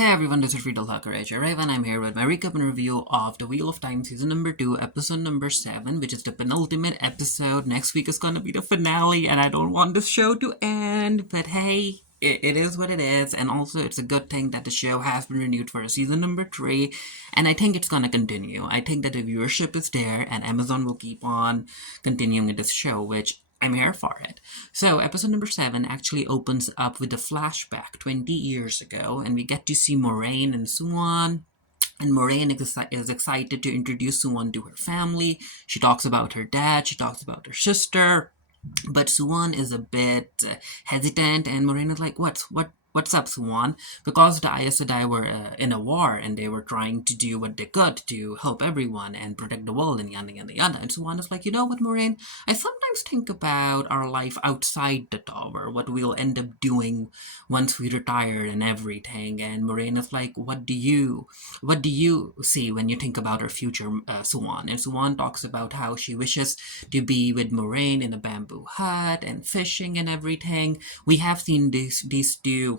Hey everyone, this is Riddle Hakaraj, and I'm here with my recap and review of The Wheel of Time Season number 2, Episode number 7, which is the penultimate episode. Next week is gonna be the finale, and I don't want this show to end, but hey, it is what it is, and also it's a good thing that the show has been renewed for a season number 3, and I think it's gonna continue. I think that the viewership is there, and Amazon will keep on continuing with this show, which I'm here for it. So, episode number 7 actually opens up with a flashback 20 years ago, and we get to see Moraine and Suan. And Moraine is excited to introduce Suan to her family. She talks about her dad, she talks about her sister, but Suan is a bit hesitant, and Moraine is like, What's up, Suan? Because the Aes Sedai were in a war and they were trying to do what they could to help everyone and protect the world and yada yada yada. And Suan is like, you know what, Moraine? I sometimes think about our life outside the tower, what we'll end up doing once we retire and everything. And Moraine is like, what do you see when you think about our future, Suan? And Suan talks about how she wishes to be with Moraine in a bamboo hut and fishing and everything. We have seen these two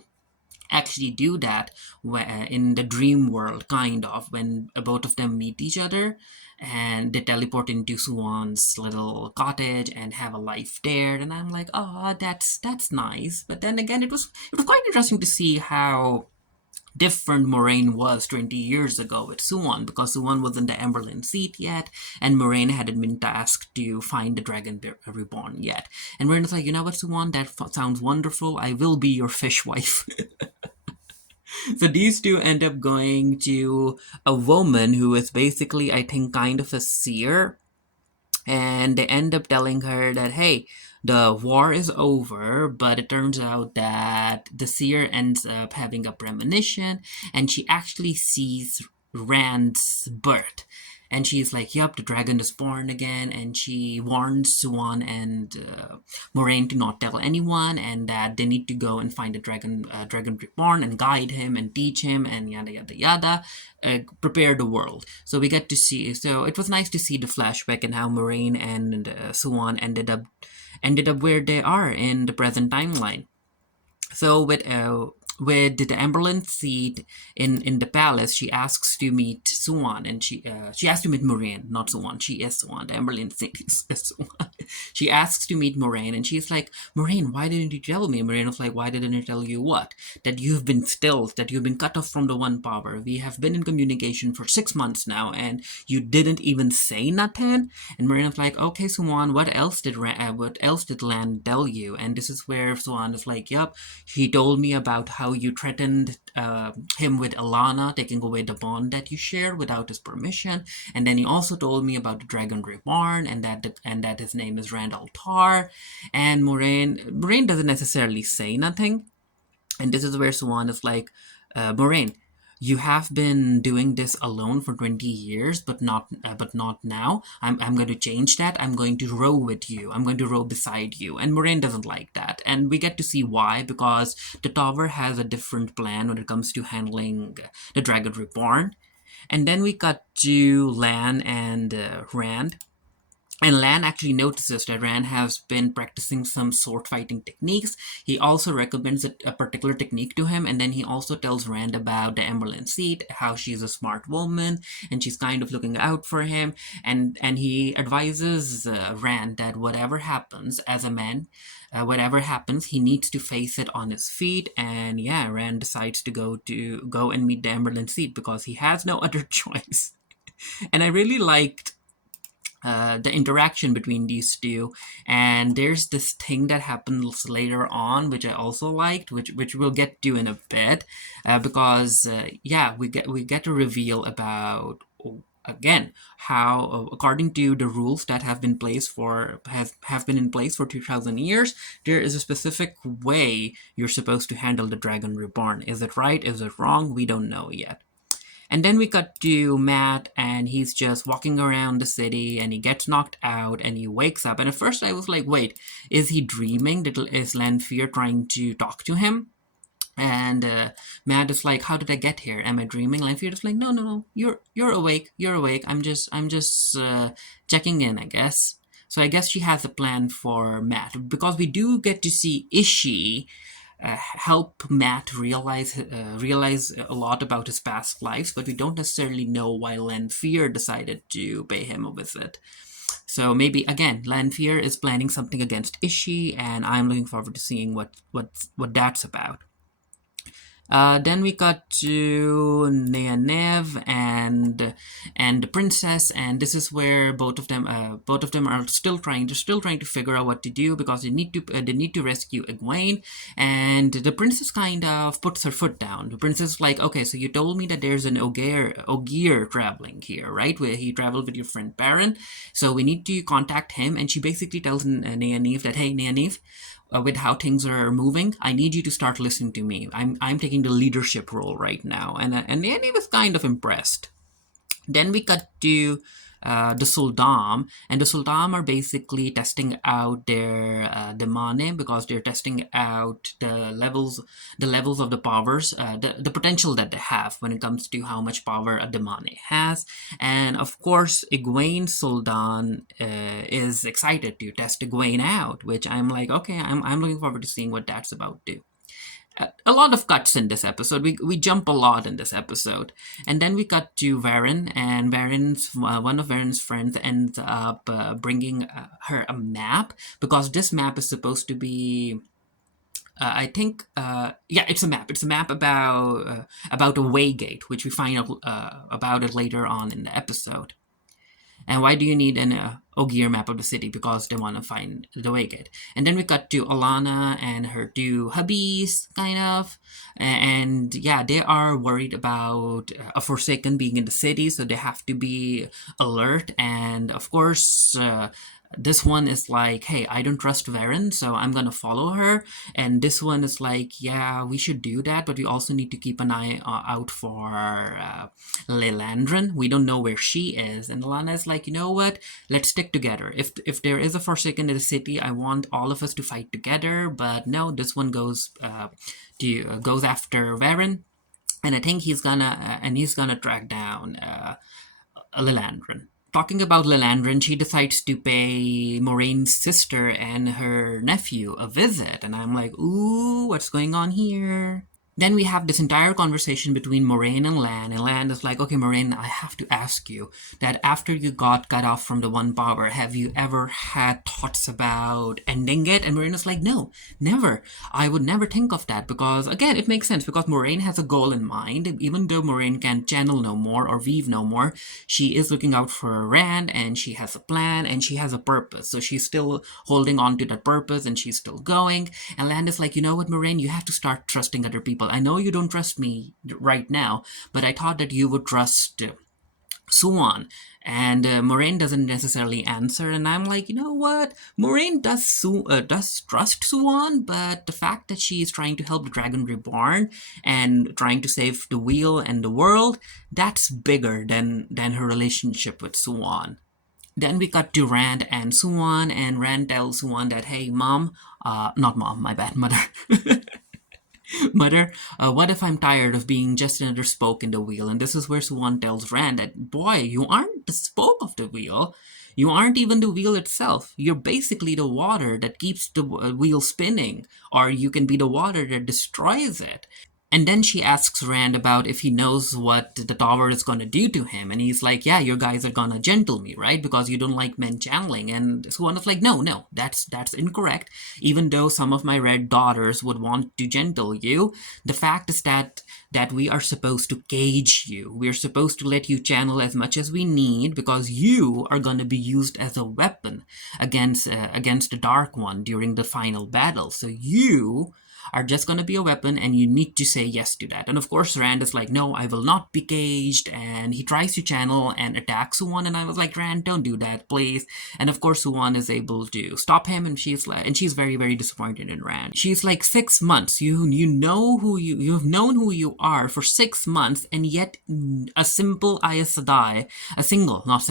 actually do that in the dream world, kind of, when both of them meet each other and they teleport into Suwan's little cottage and have a life there. And I'm like, oh, that's nice. But then again, it was quite interesting to see how different Moraine was 20 years ago with Suwan, because Suwan wasn't the Emberlyn seat yet, and Moraine hadn't been tasked to find the Dragon Reborn yet. And Moraine was like, you know what, Suwan, that sounds wonderful. I will be your fishwife. So these two end up going to a woman who is basically, I think, kind of a seer, and they end up telling her that, hey, the war is over, but it turns out that the seer ends up having a premonition, and she actually sees Rand's birth. And she's like, yup, the dragon is born again. And she warns Suwan and Moraine to not tell anyone, and that they need to go and find the dragon reborn and guide him and teach him and yada yada yada, prepare the world. So we get to see. So it was nice to see the flashback and how Moraine and Suwan ended up where they are in the present timeline. So with the Amberlin seat in the palace, she asks to meet Suwan, and she asks to meet Moraine, not Suwan. She is Suwan. The Amberlin seat is Suwan. She asks to meet Moraine, and she's like, Moraine, why didn't you tell me? Moraine was like, why didn't I tell you what? That you've been stilled, that you've been cut off from the One Power. We have been in communication for 6 months now, and you didn't even say nothing. And Moraine was like, okay, Suwan, what else did Lan tell you? And this is where Suwan is like, yup, he told me about how you threatened him with Alana, taking away the bond that you shared without his permission, and then he also told me about the Dragon Reborn, and that his name is Randall Tar. And Moraine doesn't necessarily say nothing, and this is where Swan is like, Moraine, you have been doing this alone for 20 years, but not now. I'm going to change that. I'm going to row with you. I'm going to row beside you. And Moraine doesn't like that. And we get to see why, because the tower has a different plan when it comes to handling the Dragon Reborn. And then we cut to Lan and Rand. And Lan actually notices that Rand has been practicing some sword fighting techniques. He also recommends a particular technique to him, and then he also tells Rand about the Emberlyn seat, how she's a smart woman, and she's kind of looking out for him. And he advises Rand that whatever happens as a man, whatever happens, he needs to face it on his feet. And yeah, Rand decides to go and meet the Emberlyn seat because he has no other choice. And I really liked the interaction between these two, and there's this thing that happens later on which I also liked, which we'll get to in a bit, because yeah, we get a reveal about, again, how according to the rules that have been in place for 2000 years, there is a specific way you're supposed to handle the Dragon Reborn. Is it right? Is it wrong? We don't know yet. And then we cut to Matt, and he's just walking around the city, and he gets knocked out, and he wakes up. And at first I was like, wait, is he dreaming? Is Lanfear trying to talk to him? And Matt is like, how did I get here? Am I dreaming? Lanfear is like, no, you're awake. You're awake. I'm just checking in, I guess. So I guess she has a plan for Matt, because we do get to see Ishi help Matt realize a lot about his past lives, but we don't necessarily know why Lanfear decided to pay him a visit. So maybe again, Lanfear is planning something against Ishi, and I'm looking forward to seeing what that's about. Then we got to Neanev and the princess, and this is where both of them are still trying to figure out what to do because they need to rescue Egwene, and the princess kind of puts her foot down. The princess is like, okay, so you told me that there's an Ogier traveling here, right? Where he traveled with your friend Baron, so we need to contact him, and she basically tells Nynaeve that, hey, Nynaeve, with how things are moving, I need you to start listening to me. I'm taking the leadership role right now, and Annie was kind of impressed. Then we cut to the Suldam, and the Suldam are basically testing out their Demane because they're testing out the levels of the powers, the potential that they have when it comes to how much power a Demane has. And of course, Egwene Sultan is excited to test Egwene out, which I'm like, okay, I'm looking forward to seeing what that's about too. A lot of cuts in this episode. We jump a lot in this episode, and then we cut to Varen, and one of Varen's friends ends up bringing her a map because this map is supposed to be. I think, yeah, it's a map. It's a map about a waygate, which we find out about it later on in the episode. And why do you need an Ogier map of the city? Because they want to find the Waygate. And then we cut to Alana and her two hubbies, kind of. And yeah, they are worried about a Forsaken being in the city, so they have to be alert. And of course, this one is like, hey, I don't trust Varen, so I'm gonna follow her. And this one is like, yeah, we should do that, but we also need to keep an eye out for Lelandrin. We don't know where she is. And Alana is like, you know what? Let's stick together. If there is a Forsaken in the city, I want all of us to fight together. But no, this one goes after Varen, and I think he's gonna track down Lelandrin. Talking about Lelandrin, she decides to pay Moraine's sister and her nephew a visit, and I'm like, ooh, what's going on here? Then we have this entire conversation between Moraine and Lan is like, okay, Moraine, I have to ask you that after you got cut off from the One Power, have you ever had thoughts about ending it? And Moraine is like, no, never. I would never think of that because, again, it makes sense because Moraine has a goal in mind. Even though Moraine can channel no more or weave no more, she is looking out for Rand and she has a plan and she has a purpose. So she's still holding on to that purpose and she's still going. And Lan is like, you know what, Moraine, you have to start trusting other people. I know you don't trust me right now, but I thought that you would trust Suan. And Moraine doesn't necessarily answer, and I'm like, you know what? Moraine does trust Suan, but the fact that she is trying to help the Dragon Reborn and trying to save the wheel and the world, that's bigger than her relationship with Suan. Then we cut to Rand and Suan, and Rand tells Suan that, hey, mom, not mom, my bad, mother. Mother, what if I'm tired of being just another spoke in the wheel? And this is where Suan tells Rand that, boy, you aren't the spoke of the wheel. You aren't even the wheel itself. You're basically the water that keeps the wheel spinning, or you can be the water that destroys it. And then she asks Rand about if he knows what the tower is gonna do to him. And he's like, yeah, your guys are gonna gentle me, right? Because you don't like men channeling. And Suwana's like, no, that's incorrect. Even though some of my red daughters would want to gentle you, the fact is that we are supposed to cage you. We're supposed to let you channel as much as we need because you are gonna be used as a weapon against the Dark One during the final battle. So you are just going to be a weapon and you need to say yes to that. And of course, Rand is like, no, I will not be caged. And he tries to channel and attack Suwan. And I was like, Rand, don't do that, please. And of course, Suwan is able to stop him. And she's very, very disappointed in Rand. She's like, 6 months. You know you've known who you are for 6 months. And yet a simple Aes Sedai, a single Aes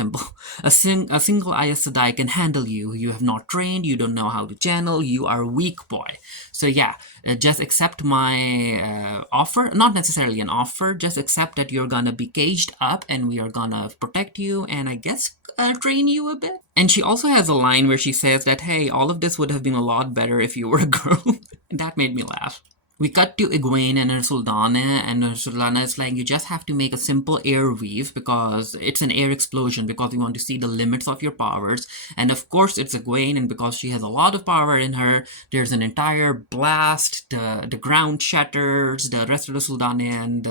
Sedai can handle you. You have not trained. You don't know how to channel. You are a weak boy. So yeah, just accept my offer. Not necessarily an offer, just accept that you're gonna be caged up and we are gonna protect you and I guess train you a bit. And she also has a line where she says that, hey, all of this would have been a lot better if you were a girl. And that made me laugh. We cut to Egwene and her Sultana, and her Sultana is like, you just have to make a simple air weave because it's an air explosion, because you want to see the limits of your powers. And of course, it's Egwene, and because she has a lot of power in her, there's an entire blast. The ground shatters. The rest of the Sultana and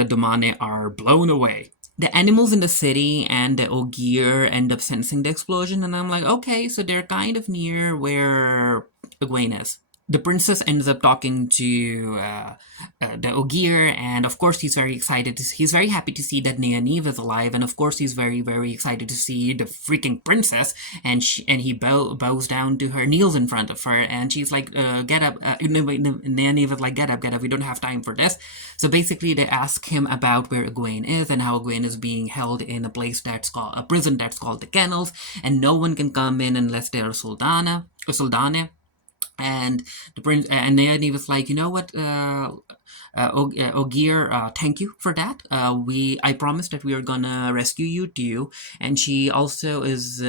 the Domane are blown away. The animals in the city and the Ogier end up sensing the explosion, and I'm like, okay, so they're kind of near where Egwene is. The princess ends up talking to the Ogier, and of course he's very excited. He's very happy to see that Nynaeve is alive, and of course he's very, very excited to see the freaking princess. And he bows down to her, kneels in front of her, and she's like, "Get up!" Nynaeve is like, "Get up, get up! We don't have time for this." So basically, they ask him about where Egwene is and how Egwene is being held in a place that's called a prison that's called the Kennels, and no one can come in unless they're a Sultana or Sultane. And the prince and Naomi was like, you know what, Ogier, thank you for that. I promised that we are gonna rescue you too. And she also is,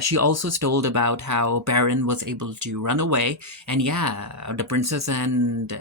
she also told about how Baron was able to run away. And yeah, the princess and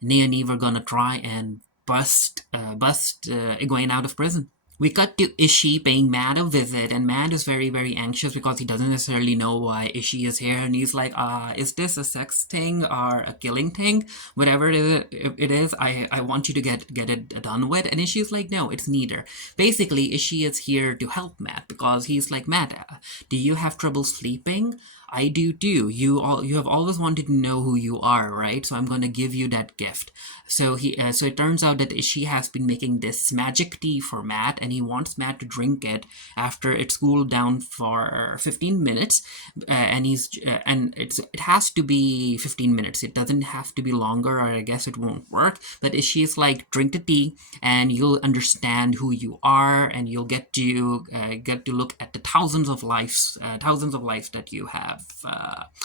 Naomi were gonna try and bust Egwene out of prison. We cut to Ishi paying Matt a visit, and Matt is very, very anxious because he doesn't necessarily know why Ishi is here, and he's like, is this a sex thing or a killing thing? Whatever it is, I want you to get it done with. And Ishi's like, no, it's neither. Basically, Ishi is here to help Matt because he's like, Matt, do you have trouble sleeping? I do too. You have always wanted to know who you are, right? So I'm going to give you that gift. So so it turns out that Ishi has been making this magic tea for Matt, and he wants Matt to drink it after it's cooled down for 15 minutes. It has to be 15 minutes. It doesn't have to be longer, or I guess it won't work. But Ishi's like, drink the tea, and you'll understand who you are, and you'll get to look at the thousands of lives that you have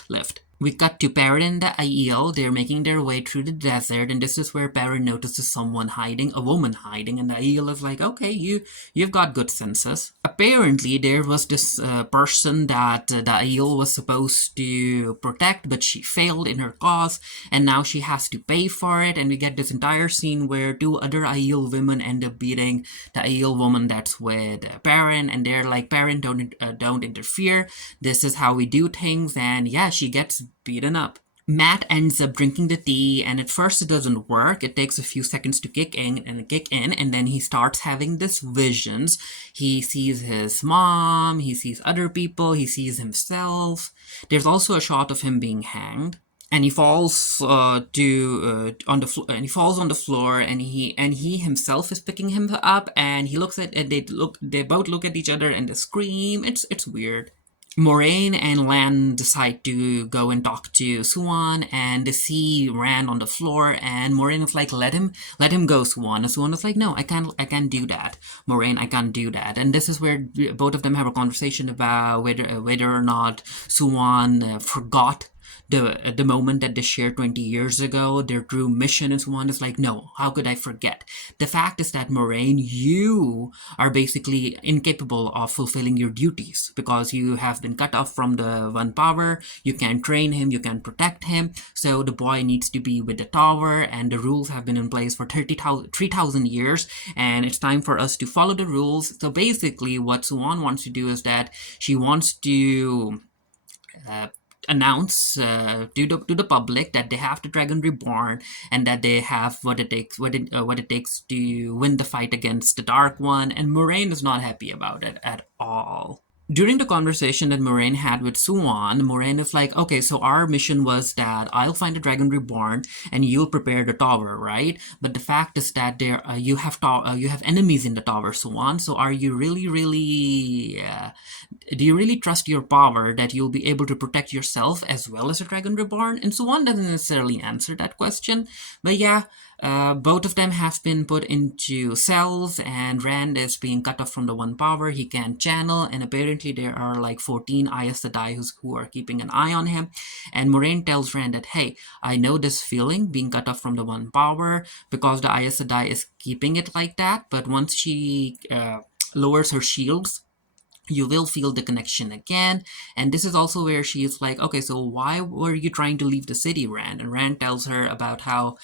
lived. We cut to Perrin and the Aiel. They're making their way through the desert, and this is where Perrin notices someone hiding, a woman hiding, and the Aiel is like, okay, you've got good senses. Apparently, there was this person that the Aiel was supposed to protect, but she failed in her cause, and now she has to pay for it, and we get this entire scene where two other Aiel women end up beating the Aiel woman that's with Perrin, and they're like, Perrin, don't interfere. This is how we do things, and yeah, she gets beaten up. Matt ends up drinking the tea, and at first it doesn't work. It takes a few seconds to kick in, and then he starts having these visions. He sees his mom, he sees other people, he sees himself. There's also a shot of him being hanged, and he falls on the floor, and he himself is picking him up, and they both look at each other and they scream. It's weird. Moraine and Lan decide to go and talk to Suan, and they see Rand on the floor, and Moraine is like, let him go, Suan. And Suan is like, no, I can't do that. Moraine, I can't do that. And this is where both of them have a conversation about whether or not Suan forgot the moment that they shared 20 years ago, their true mission, and so on. Is like, no, how could I forget? The fact is that, Moraine, you are basically incapable of fulfilling your duties because you have been cut off from the One Power. You can't train him, you can't protect him, so the boy needs to be with the tower, and the rules have been in place for 3,000 years, and it's time for us to follow the rules. So basically what Suan wants to do is that she wants to announce to the public that they have the Dragon Reborn, and that they have what it takes to win the fight against the Dark One. And Moraine is not happy about it at all. During the conversation that Moraine had with Suan, Moraine is like, okay, so our mission was that I'll find the Dragon Reborn and you'll prepare the tower, right? But the fact is that you have enemies in the tower, Suan. So are you really do you really trust your power that you'll be able to protect yourself as well as the Dragon Reborn? And Suan doesn't necessarily answer that question, but yeah. Both of them have been put into cells, and Rand is being cut off from the One Power. He can't channel, and apparently there are like 14 Aes Sedai who are keeping an eye on him. And Moraine tells Rand that, hey, I know this feeling, being cut off from the One Power, because the Aes Sedai is keeping it like that, but once she lowers her shields you will feel the connection again. And this is also where she is like, okay, so why were you trying to leave the city, Rand? And Rand tells her about how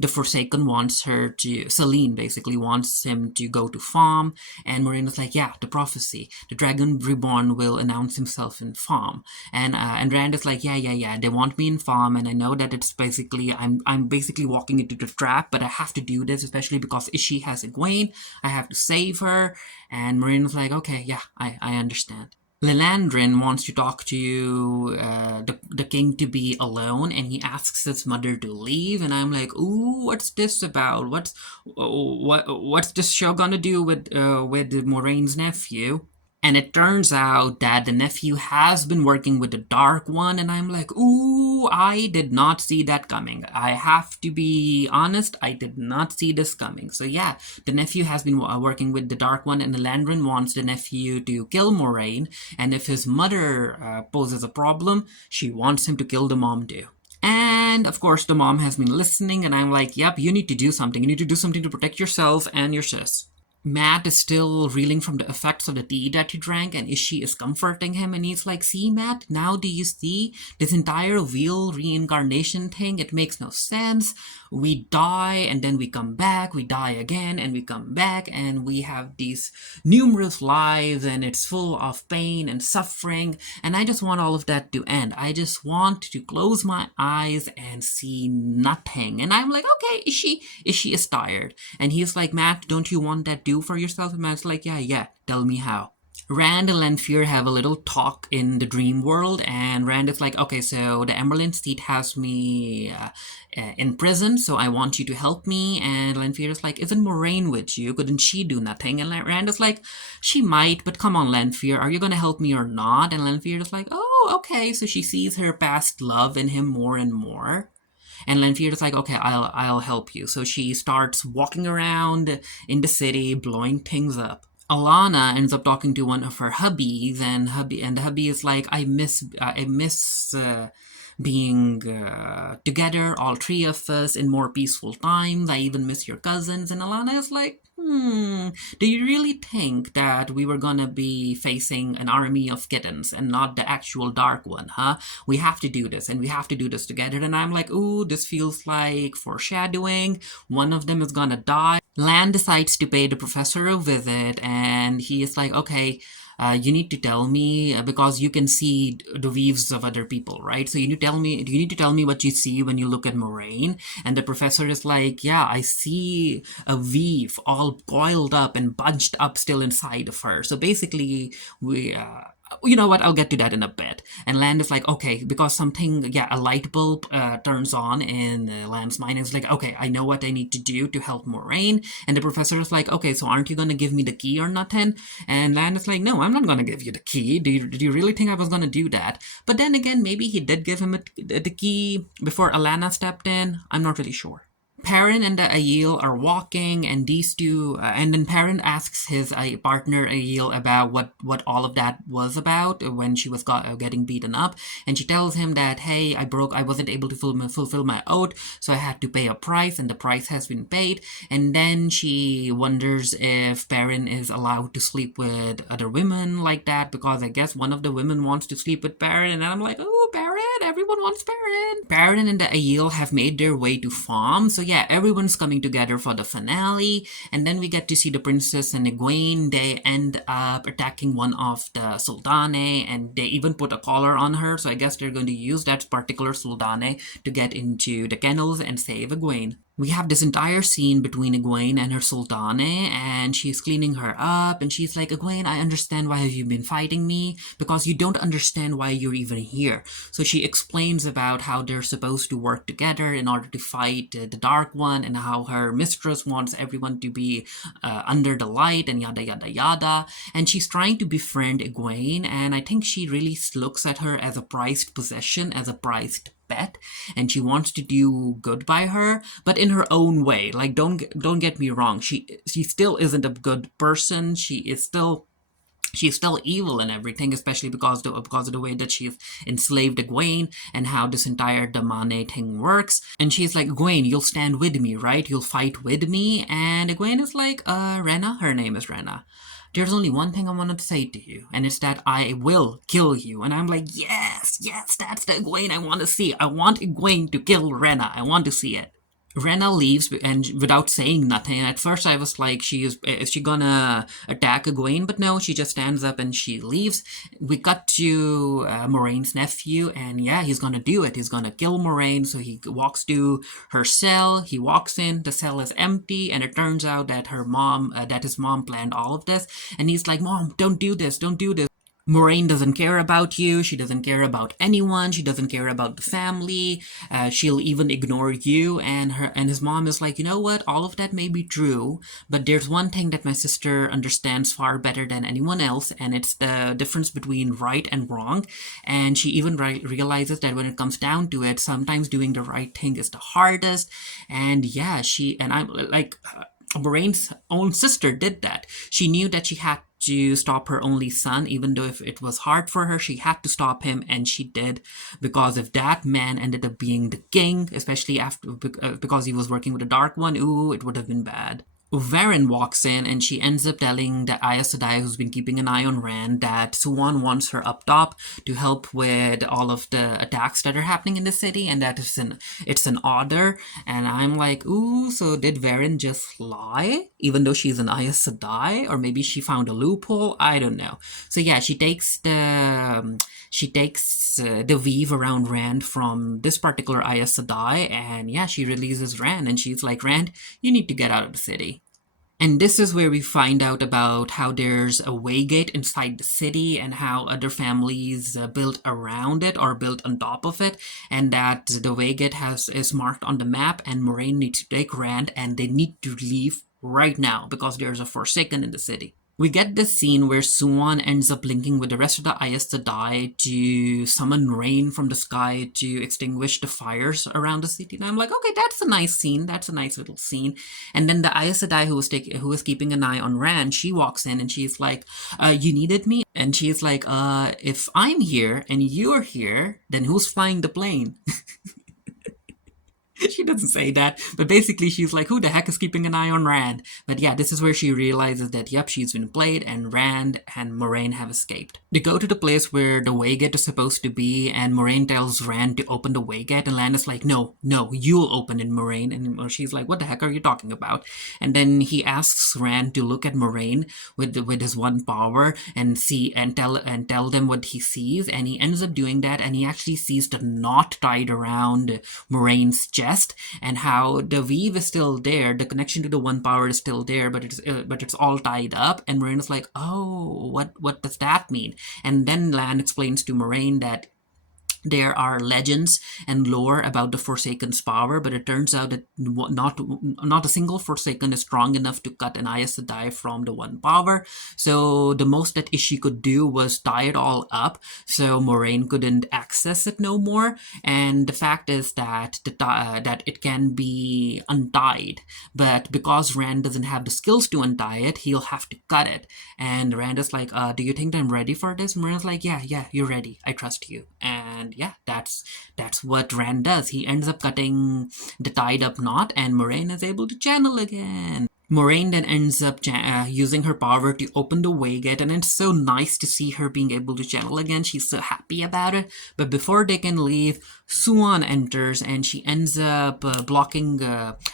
the Forsaken wants her to, Celine basically wants him to go to Farm. And Moreno's like, yeah, the prophecy, the Dragon Reborn will announce himself in Farm. And Rand is like, yeah, they want me in Farm, and I know that it's basically, I'm basically walking into the trap, but I have to do this, especially because Ishii has Egwene. I have to save her. And Moreno's like, okay, yeah, I understand. Lilandrin wants to talk to the king to be alone, and he asks his mother to leave. And I'm like, ooh, what's this about? What's this show gonna do with Moraine's nephew? And it turns out that the nephew has been working with the Dark One, and I'm like, ooh, I did not see that coming. I have to be honest, I did not see this coming. So yeah, the nephew has been working with the Dark One, and the Landrin wants the nephew to kill Moraine, and if his mother poses a problem, she wants him to kill the mom too. And of course, the mom has been listening, and I'm like, yep, you need to do something. You need to do something to protect yourself and your sis. Matt is still reeling from the effects of the tea that he drank, and Ishii is comforting him, and he's like, see, Matt, now do you see? This entire wheel reincarnation thing, it makes no sense. We die, and then we come back, we die again, and we come back, and we have these numerous lives, and it's full of pain and suffering, and I just want all of that to end. I just want to close my eyes and see nothing. And I'm like, okay, Ishii is tired. And he's like, Matt, don't you want that do for yourself? And Matt's like, yeah, tell me how. Rand and Lanfear have a little talk in the dream world, and Rand is like, okay, so the Emerald Seat has me in prison, so I want you to help me. And Lanfear is like, isn't Moraine with you? Couldn't she do nothing? And Rand is like, she might, but come on, Lanfear, are you gonna help me or not? And Lanfear is like, oh, okay, so she sees her past love in him more and more. And Lanfear is like, okay, I'll help you. So she starts walking around in the city, blowing things up. Alana ends up talking to one of her hubbies, and the hubby is like, I miss being together, all three of us, in more peaceful times. I even miss your cousins. And Alana is like, do you really think that we were gonna be facing an army of kittens and not the actual Dark One, huh? We have to do this, and we have to do this together. And I'm like, ooh, this feels like foreshadowing. One of them is gonna die. Lan decides to pay the professor a visit, and he is like, okay, you need to tell me because you can see the weaves of other people, right? So you need to tell me what you see when you look at Moraine. And the professor is like, yeah, I see a weave all coiled up and bunched up still inside of her. So basically, you know what? I'll get to that in a bit. And Land is like, okay, because something, yeah, a light bulb turns on in Land's mind. It's like, okay, I know what I need to do to help Moraine. And the professor is like, okay, so aren't you going to give me the key or nothing? And Land is like, no, I'm not going to give you the key. Did you really think I was going to do that? But then again, maybe he did give him the key before Alana stepped in. I'm not really sure. Perrin and the Aiel are walking, and these two, and then Perrin asks his partner Aiel about what all of that was about when she was getting beaten up, and she tells him that, hey, I wasn't able to fulfill my oath, so I had to pay a price, and the price has been paid. And then she wonders if Perrin is allowed to sleep with other women like that, because I guess one of the women wants to sleep with Perrin, and I'm like, oh, Perrin, everyone wants Perrin. Perrin and the Aiel have made their way to Farm, so yeah, everyone's coming together for the finale, and then we get to see the princess and Egwene. They end up attacking one of the Sultane, and they even put a collar on her, so I guess they're going to use that particular Sultane to get into the kennels and save Egwene. We have this entire scene between Egwene and her Sultane, and she's cleaning her up, and she's like, Egwene, I understand why have you been fighting me, because you don't understand why you're even here. So she explains about how they're supposed to work together in order to fight the Dark One, and how her mistress wants everyone to be under the light, and yada yada yada. And she's trying to befriend Egwene, and I think she really looks at her as a prized possession, as a prized pet, and she wants to do good by her, but in her own way. Like, don't get me wrong, she still isn't a good person. She is still she's still evil and everything, especially because of the way that she's enslaved Egwene and how this entire Damane thing works. And she's like, Egwene, you'll stand with me, right? You'll fight with me. And Egwene is like, Rena, her name is Rena. There's only one thing I want to say to you, and it's that I will kill you. And I'm like, yes, yes, that's the Egwene I want to see. I want Egwene to kill Rena. I want to see it. Rena leaves and without saying nothing. At first, I was like, is she gonna attack Egwene? But no, she just stands up and she leaves. We cut to Moraine's nephew, and yeah, he's gonna do it. He's gonna kill Moraine. So he walks to her cell. He walks in. The cell is empty, and it turns out that his mom planned all of this. And he's like, "Mom, don't do this. Don't do this." Moraine doesn't care about you. She doesn't care about anyone. She doesn't care about the family. She'll even ignore you. And his mom is like, you know what? All of that may be true, but there's one thing that my sister understands far better than anyone else, and it's the difference between right and wrong. And she even realizes that when it comes down to it, sometimes doing the right thing is the hardest. And yeah, I'm like. Moraine's own sister did that. She knew that she had to stop her only son, even though if it was hard for her, she had to stop him, and she did. Because if that man ended up being the king, especially after because he was working with the Dark One, ooh, it would have been bad. Varen walks in and she ends up telling the Aes Sedai, who's been keeping an eye on Rand, that Suwan wants her up top to help with all of the attacks that are happening in the city, and that it's an order. And I'm like, ooh, so did Varen just lie, even though she's an Aes Sedai, or maybe she found a loophole? I don't know. So yeah, she takes the weave around Rand from this particular Aes Sedai, and yeah, she releases Rand, and she's like, Rand, you need to get out of the city. And this is where we find out about how there's a waygate inside the city and how other families built around it or built on top of it, and that the waygate is marked on the map, and Moraine needs to take Rand, and they need to leave right now because there's a Forsaken in the city. We get this scene where Suwan ends up linking with the rest of the Aes Sedai to summon rain from the sky to extinguish the fires around the city. And I'm like, okay, that's a nice scene. That's a nice little scene. And then the Aes Sedai who was keeping an eye on Rand, she walks in and she's like, you needed me? And she's like, if I'm here and you're here, then who's flying the plane? She doesn't say that, but basically she's like, who the heck is keeping an eye on Rand? But yeah, this is where she realizes that, yep, she's been played, and Rand and Moraine have escaped. They go to the place where the waygate is supposed to be, and Moraine tells Rand to open the waygate, and Lan is like, no, you'll open it, Moraine. And she's like, what the heck are you talking about? And then he asks Rand to look at Moraine with his one power and tell them what he sees, and he ends up doing that, and he actually sees the knot tied around Moraine's chest, and how the weave is still there, the connection to the one power is still there, but it's all tied up. And Moraine is like, oh, what does that mean? And then Lan explains to Moraine that there are legends and lore about the Forsaken's power, but it turns out that not a single Forsaken is strong enough to cut an Aes Sedai from the one power. So the most that Ishii could do was tie it all up, so Moraine couldn't access it no more. And the fact is that that it can be untied, but because Rand doesn't have the skills to untie it, he'll have to cut it. And Rand is like, do you think that I'm ready for this? Moraine's like, yeah, you're ready. I trust you. And yeah, that's what Rand does. He ends up cutting the tied up knot, and Moraine is able to channel again. Moraine then ends up using her power to open the waygate, and it's so nice to see her being able to channel again. She's so happy about it. But before they can leave, Suwan enters, and she ends up blocking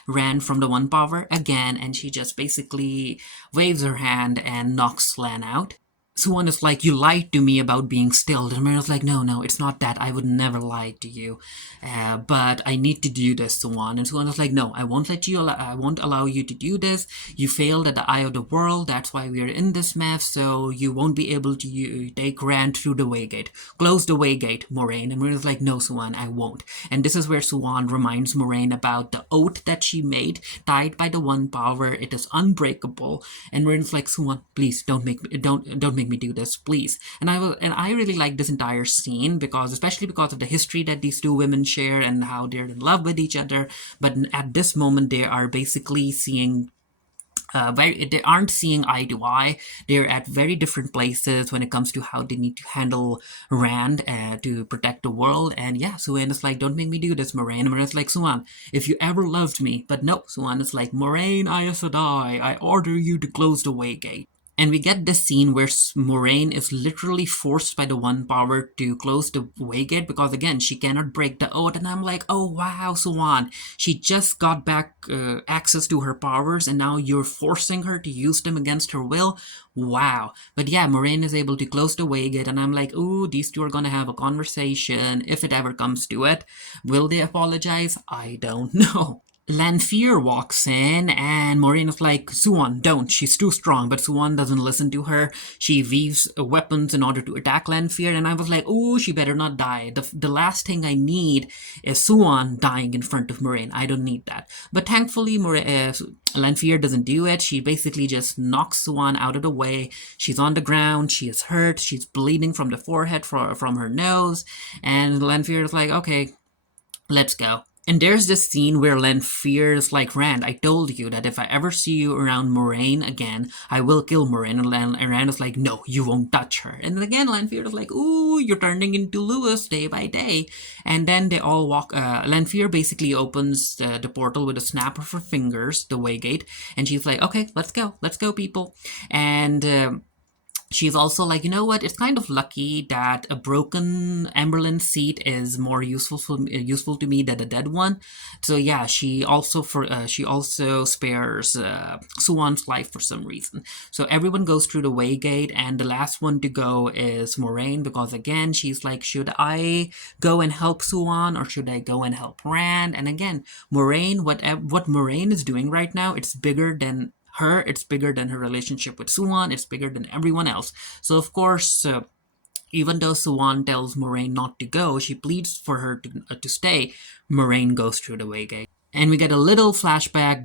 Rand from the one power again, and she just basically waves her hand and knocks Lan out. Suwan is like, you lied to me about being stilled. And Mariel's like, no, it's not that. I would never lie to you. But I need to do this, Suwan. And Suwan is like, no, I won't I won't allow you to do this. You failed at the eye of the world. That's why we're in this mess. So you won't be able to take Rand through the waygate. Close the waygate, Moraine. And Mariel's like, no, Suwan, I won't. And this is where Suwan reminds Moraine about the oath that she made, tied by the one power. It is unbreakable. And Moraine's like, Suwan, please don't make me do this, please. And I really like this entire scene, especially because of the history that these two women share and how they're in love with each other. But at this moment, they are basically seeing they aren't seeing eye to eye. They're at very different places when it comes to how they need to handle Rand to protect the world. And yeah, Suan is like, don't make me do this, Moraine. Moraine's like, Suan, if you ever loved me. But no, Suan is like, Moraine, I Aes Sedai, I order you to close the way gate. And we get this scene where Moraine is literally forced by the One Power to close the Waygate because, again, she cannot break the oath. And I'm like, oh wow, Swan. She just got back access to her powers and now you're forcing her to use them against her will? Wow. But yeah, Moraine is able to close the Waygate and I'm like, ooh, these two are gonna have a conversation if it ever comes to it. Will they apologize? I don't know. Lanfear walks in and Maureen is like, Suan, don't. She's too strong. But Suan doesn't listen to her. She weaves weapons in order to attack Lanfear. And I was like, oh, she better not die. The last thing I need is Suan dying in front of Moraine. I don't need that. But thankfully, Lanfear doesn't do it. She basically just knocks Suan out of the way. She's on the ground. She is hurt. She's bleeding from the forehead, from her nose. And Lanfear is like, okay, let's go. And there's this scene where Lanfear is like, Rand, I told you that if I ever see you around Moraine again, I will kill Moraine. And Rand is like, no, you won't touch her. And again, Lanfear is like, ooh, you're turning into Lewis day by day. And then they all walk. Lanfear basically opens the portal with a snap of her fingers, the Waygate. And she's like, okay, let's go, people. And she's also like, you know what? It's kind of lucky that a broken Amberlin seat is more useful to me than a dead one. So yeah, she also spares Suwan's life for some reason. So everyone goes through the Waygate, and the last one to go is Moraine because again, she's like, should I go and help Suwan or should I go and help Rand? And again, Moraine, what Moraine is doing right now, it's bigger than her, it's bigger than her relationship with Suwan, it's bigger than everyone else. So, of course, even though Suwan tells Moraine not to go, she pleads for her to stay. Moraine goes through the Waygate. And we get a little flashback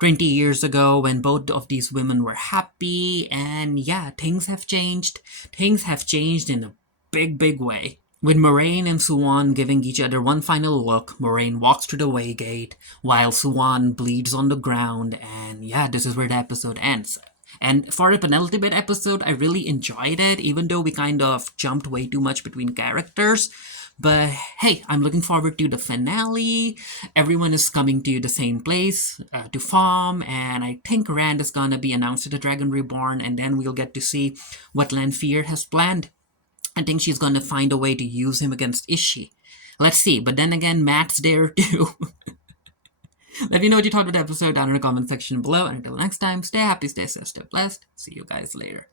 20 years ago when both of these women were happy. And yeah, things have changed. Things have changed in a big way. With Moraine and Suwan giving each other one final look, Moraine walks through the Waygate while Suwan bleeds on the ground, and yeah, this is where the episode ends. And for the penultimate episode, I really enjoyed it, even though we kind of jumped way too much between characters. But hey, I'm looking forward to the finale. Everyone is coming to the same place to farm, and I think Rand is gonna be announced to the Dragon Reborn, and then we'll get to see what Lanfear has planned. I think she's going to find a way to use him against Ishi. Let's see. But then again, Matt's there too. Let me know what you thought of the episode down in the comment section below. And until next time, stay happy, stay safe, stay blessed. See you guys later.